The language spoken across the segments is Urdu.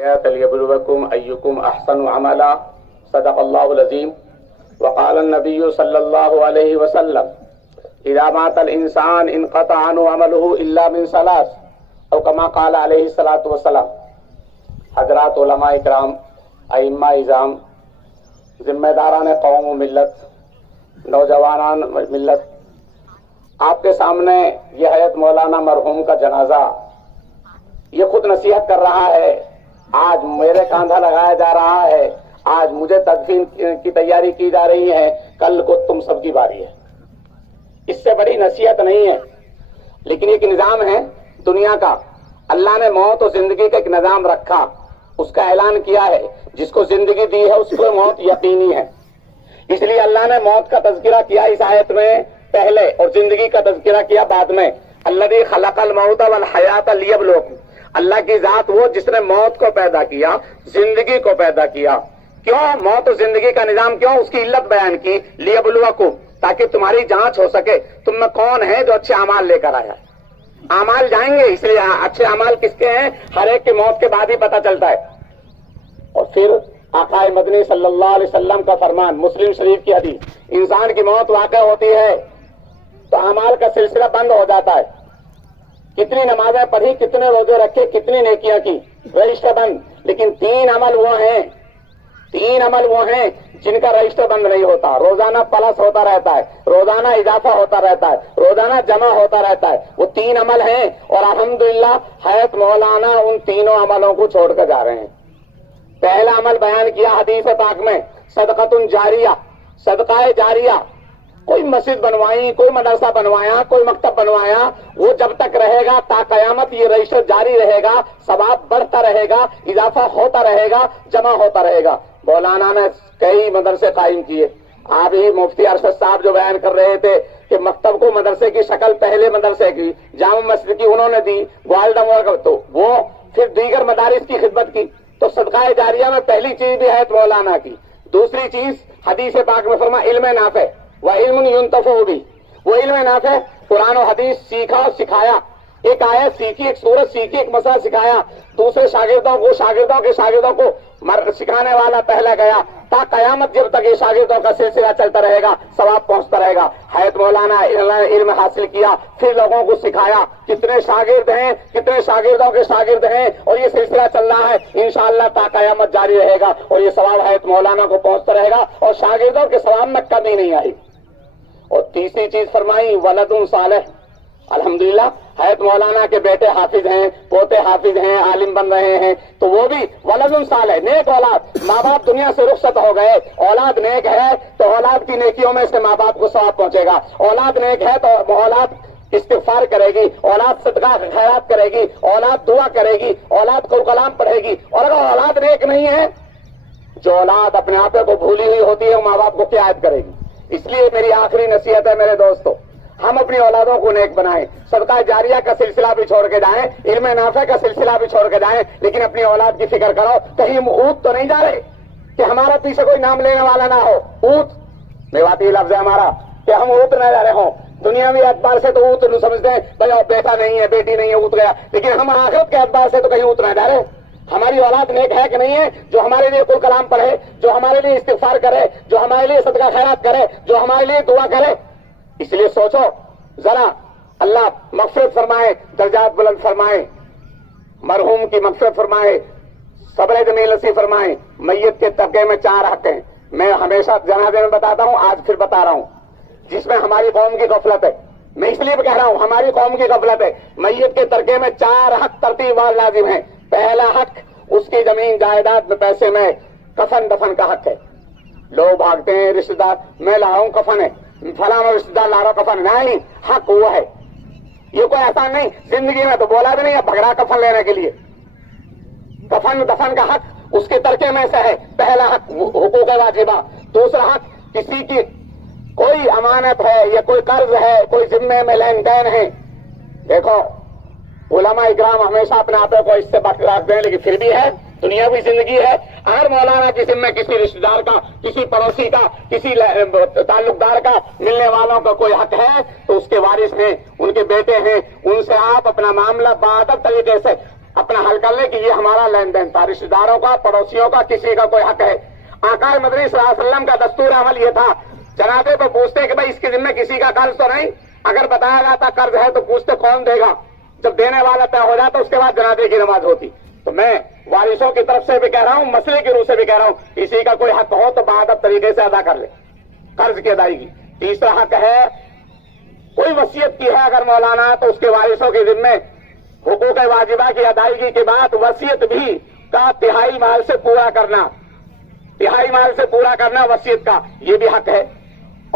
ليبلوكم أيكم أحسن عملا صدق الله العظيم وقال النبي صلى الله عليه وسلم إذا مات الإنسان انقطع عنه عمله إلا من ثلاث أو كما قال عليه الصلاة والسلام۔ حضرات علماء اکرام، ائمہ اعظام، ذمہ داران قوم و ملت، نوجوانان ملت، آپ کے سامنے یہ حضرت مولانا مرحوم کا جنازہ یہ خود نصیحت کر رہا ہے۔ آج میرے کاندھا لگایا جا رہا ہے، آج مجھے تدفین کی تیاری کی جا رہی ہے، کل کو تم سب کی باری ہے۔ اس سے بڑی نصیحت نہیں ہے، لیکن ایک نظام ہے دنیا کا۔ اللہ نے موت اور زندگی کا ایک نظام رکھا، اس کا اعلان کیا ہے، جس کو زندگی دی ہے اس کو موت یقینی ہے۔ اس لیے اللہ نے موت کا تذکرہ کیا اس آیت میں پہلے اور زندگی کا تذکرہ کیا بعد میں۔ الذی خلق الموت والحیات لیبلوکم، اللہ کی ذات وہ جس نے موت کو پیدا کیا، زندگی کو پیدا کیا۔ کیوں موت اور زندگی کا نظام؟ کیوں؟ اس کی علت بیان کی، لیبلوکم، تاکہ تمہاری جانچ ہو سکے تم میں کون ہے جو اچھے اعمال لے کر آیا ہے۔ اعمال جائیں گے، اس لیے اچھے اعمال کس کے ہیں ہر ایک کی موت کے بعد ہی پتہ چلتا ہے۔ اور پھر آقا مدنی صلی اللہ علیہ وسلم کا فرمان، مسلم شریف کی حدیث، انسان کی موت واقع ہوتی ہے تو اعمال کا سلسلہ بند ہو جاتا ہے۔ کتنی نمازیں پڑھی، کتنے روزے رکھے، کتنی نیکیاں کی، رجسٹر بند۔ لیکن تین عمل وہ ہیں جن کا رجسٹر بند نہیں ہوتا۔ روزانہ پلس ہوتا رہتا ہے، روزانہ اضافہ ہوتا رہتا ہے، روزانہ جمع ہوتا رہتا ہے۔ وہ تین عمل ہیں، اور الحمدللہ حضرت مولانا ان تینوں عملوں کو چھوڑ کر جا رہے ہیں۔ پہلا عمل بیان کیا حدیث پاک میں، صدقۃ جاریہ، صدقہ جاریہ۔ کوئی مسجد بنوائی، کوئی مدرسہ بنوایا، کوئی مکتب بنوایا، وہ جب تک رہے گا تا قیامت یہ رجسٹر جاری رہے گا، ثواب بڑھتا رہے گا، اضافہ ہوتا رہے گا، جمع ہوتا رہے گا۔ مولانا نے کئی مدرسے قائم کیے۔ آپ ہی مفتی ارشد صاحب جو بیان کر رہے تھے کہ مکتب کو مدرسے کی شکل پہلے مدرسے کی، جامع مسجد کی انہوں نے دی، گوالڈا تو وہ پھر دیگر مدارس کی خدمت کی۔ تو صدقہ جاریہ میں پہلی چیز بھی ہے مولانا کی۔ دوسری چیز حدیث پاک میں فرما علم نافع وعلم ينتفع به، وہ علم نافع، قرآن و حدیث سیکھا اور سکھایا۔ ایک آیت سیکھی، ایک سورت سیکھی، ایک مسئلہ سکھایا، دوسرے شاگردوں کے شاگردوں کو سکھانے والا پہلا گیا، تا قیامت جب تک یہ شاگردوں کا سلسلہ چلتا رہے گا، ثواب پہنچتا رہے گا۔ حضرت مولانا علم حاصل کیا، پھر لوگوں کو سکھایا۔ کتنے شاگرد ہیں، کتنے شاگردوں کے شاگرد ہیں، اور یہ سلسلہ چل رہا ہے، انشاءاللہ تا قیامت جاری رہے گا، اور یہ ثواب حضرت مولانا کو پہنچتا رہے گا، اور شاگردوں کے ثواب میں کمی نہیں آئی۔ اور تیسری چیز فرمائی ولد صالح، الحمدللہ حضرت مولانا کے بیٹے حافظ ہیں، پوتے حافظ ہیں، عالم بن رہے ہیں، تو وہ بھی ولد صالح، نیک اولاد۔ ماں باپ دنیا سے رخصت ہو گئے، اولاد نیک ہے تو اولاد کی نیکیوں میں سے ماں باپ کو ثواب پہنچے گا۔ اولاد نیک ہے تو اولاد استغفار کرے گی، اولاد صدقہ خیرات کرے گی، اولاد دعا کرے گی، اولاد کو کلام پڑھے گی۔ اور اگر اولاد نیک نہیں ہے، جو اولاد اپنے آپ کو بھولی ہوئی ہوتی ہے وہ ماں باپ کو کیا یاد کرے گی؟ اس لیے میری آخری نصیحت ہے میرے دوستو، ہم اپنی اولادوں کو نیک بنائیں، صدقہ جاریہ کا سلسلہ بھی چھوڑ کے جائیں، علم نافع کا سلسلہ بھی چھوڑ کے جائیں، لیکن اپنی اولاد کی فکر کرو، کہیں ہم اونٹ تو نہیں جا رہے کہ ہمارا پیچھے کوئی نام لینے والا نہ ہو۔ اونٹ میواتی لفظ ہے ہمارا، کہ ہم اونٹ نہ جا رہے ہوں۔ دنیاوی اعتبار سے تو اونٹ سمجھتے ہیں بھائی بیٹا نہیں ہے، بیٹی نہیں ہے، اونٹ گیا، لیکن ہم آخرت کے اعتبار سے تو کہیں اونٹ نہ جا رہے۔ ہماری اولاد نیک ہے کہ نہیں ہے، جو ہمارے لیے کوئی کلام پڑھے، جو ہمارے لیے استغفار کرے، جو ہمارے لیے صدقہ خیرات کرے، جو ہمارے لیے دعا کرے۔ اس لیے سوچو ذرا، اللہ مغفرت فرمائے، درجات بلند فرمائے، مرحوم کی مغفرت فرمائے، صبر جمیل نصیب فرمائے۔ میت کے ترکے میں 4 حق ہیں، میں ہمیشہ جنازے میں بتاتا ہوں، آج پھر بتا رہا ہوں، جس میں ہماری قوم کی غفلت ہے۔ میں اس لیے کہہ رہا ہوں ہماری قوم کی غفلت ہے۔ میت کے ترکے میں 4 حق ترتیب وار لازم ہیں۔ پہلا حق اس کی زمین جائیداد میں پیسے میں کفن دفن کا حق ہے۔ لوگ بھاگتے ہیں رشتے دار، میں لا رہا ہوں کفن ہے، فلاں رشتے دار لا رہا ہوں کفن، نہیں، حق وہ ہے۔ یہ کوئی آسان نہیں، زندگی میں تو بولا بھی نہیں ہے بھگڑا کفن لینے کے لیے۔ کفن دفن کا حق اس کے ترکے میں سے ہے، پہلا حق حقوق واجبہ۔ دوسرا حق کسی کی کوئی امانت ہے یا کوئی قرض ہے، کوئی ذمے میں لین دین ہے۔ دیکھو علماء اکرام ہمیشہ اپنے آپ کو اس سے بچ رکھتے ہیں، لیکن پھر بھی ہے، دنیاوی زندگی ہے۔ ہر مولانا کی ذمہ کسی رشتہ دار کا، کسی پڑوسی کا، کسی تعلق دار کا، ملنے والوں کا کوئی حق ہے تو اس کے وارث ہیں، ان کے بیٹے ہیں، ان سے آپ اپنا معاملہ بادب طریقے سے اپنا حل کر لے کہ یہ ہمارا لین دین تھا، رشتے داروں کا، پڑوسیوں کا، کسی کا کوئی حق ہے۔ آقا مدنی صلی اللہ علیہ وسلم کا دستور عمل یہ تھا، جنازے تو پوچھتے کہ بھائی اس کے ذمہ کسی کا قرض تو نہیں، اگر بتایا جاتا قرض ہے تو پوچھتے کون دے گا، جب دینے والا طے ہو جاتا اس کے بعد جنازے کی نماز ہوتی۔ تو میں وارثوں کی طرف سے بھی کہہ رہا ہوں، مسئلے کی روح سے بھی کہہ رہا ہوں، کسی کا کوئی حق ہو تو بہادر طریقے سے ادا کر لے قرض کی ادائیگی۔ تیسرا حق ہے، کوئی وصیت کی ہے اگر مولانا تو اس کے وارثوں کے ذمے حقوق واجبہ کی ادائیگی کے بعد وصیت بھی کا تہائی مال سے پورا کرنا، تہائی مال سے پورا کرنا وصیت کا، یہ بھی حق ہے۔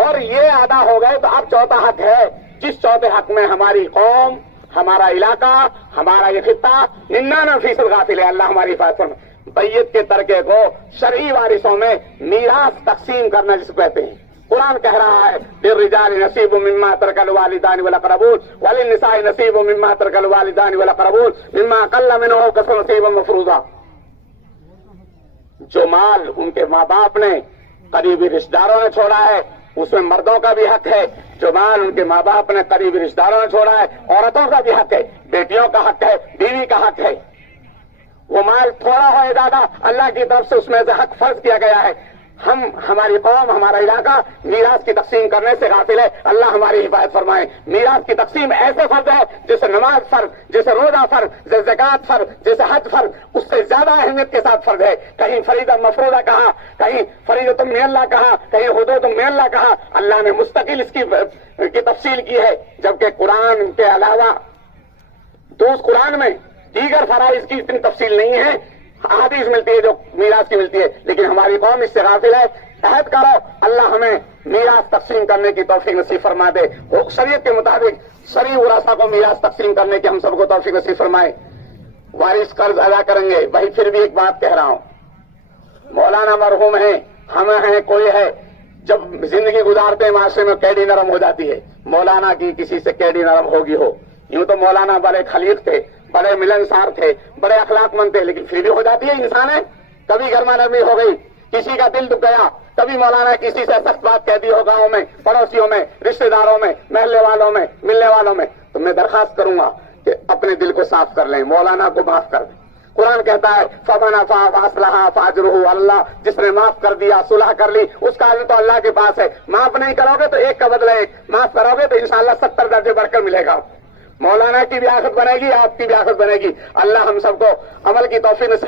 اور یہ ادا ہو گئے تو اب چوتھا حق ہے، جس چوتھے حق میں ہماری قوم، ہمارا علاقہ، ہمارا یہ خطہ 99% غافل ہے، اللہ ہماری حفاظت فرمائے۔ بیت کے ترکے کو شرعی وارثوں میں میراث تقسیم کرنا جس کو کہتے ہیں، قرآن کہہ رہا ہے للرجال نصیب مما ترک الوالدان والاقربون وللنساء نصیب مما ترک الوالدان والاقربون مما قل منه او كثر نصیبا مفروضا۔ جو مال ان کے ماں باپ نے، قریبی رشتہ داروں نے چھوڑا ہے، اس میں مردوں کا بھی حق ہے۔ جو مال ان کے ماں باپ نے، قریبی رشتہ داروں نے چھوڑا ہے، عورتوں کا بھی حق ہے، بیٹیوں کا حق ہے، بیوی کا حق ہے۔ وہ مال تھوڑا ہو یا زیادہ، اللہ کی طرف سے اس میں سے حق فرض کیا گیا ہے۔ ہماری قوم، ہمارا علاقہ میراث کی تقسیم کرنے سے غافل ہے، اللہ ہماری حفاظت فرمائے۔ میراث کی تقسیم ایسے فرض ہے جیسے نماز فرض، جیسے روزہ فرض، جیسے زکوٰۃ فرض، جیسے حج فرض، اس سے زیادہ اہمیت کے ساتھ فرض ہے۔ کہیں فریضہ مفروضہ کہا، کہیں فریضۃ من اللہ کہا، کہیں حدود من اللہ کہا، اللہ نے مستقل اس کی تفصیل کی ہے، جبکہ قرآن کے علاوہ قرآن میں دیگر فرائض کی اتنی تفصیل نہیں ہے، احادیث ملتی ہے جو میراث کی ملتی ہے، لیکن ہماری قوم اس سے غافل ہے۔ عہد کرو اللہ ہمیں میراث تقسیم کرنے کی توفیق نصیب فرما دے، شریعت کے مطابق شرعی ورثہ کو میراث تقسیم کرنے کی ہم سب کو توفیق نصیب فرمائے۔ وارث قرض ادا کریں گے، وہی پھر بھی ایک بات کہہ رہا ہوں، مولانا مرحوم ہیں، ہم ہیں، کوئی ہے، جب زندگی گزارتے ہیں معاشرے میں کیڈی نرم ہو جاتی ہے، مولانا کی کسی سے کیڈی نرم ہوگی ہو، یوں تو مولانا بڑے خلیق تھے، بڑے ملنسار تھے، بڑے اخلاق مند تھے، لیکن پھر بھی ہو جاتی ہے، انسان ہے، کبھی گرما نرمی ہو گئی، کسی کا دل دکھ گیا، کبھی مولانا کسی سے سخت بات کہہ دی ہو، گاؤں میں، پڑوسیوں میں، رشتہ داروں میں، محلے والوں میں، ملنے والوں میں، تو میں درخواست کروں گا کہ اپنے دل کو صاف کر لیں، مولانا کو معاف کر دیں۔ قرآن کہتا ہے فمن عفا واصلح فاجرہ اللہ، جس نے معاف کر دیا، صلح کر لی، اس کا اجر تو اللہ کے پاس ہے۔ معاف نہیں کرو گے تو ایک کا بدلہ ایک، معاف کرو گے تو انشاءاللہ 70 درجے بڑھ کر ملے گا۔ مولانا کی بھی آخرت بنے گی، آپ کی بھی آخرت بنے گی۔ اللہ ہم سب کو عمل کی توفیق نصیب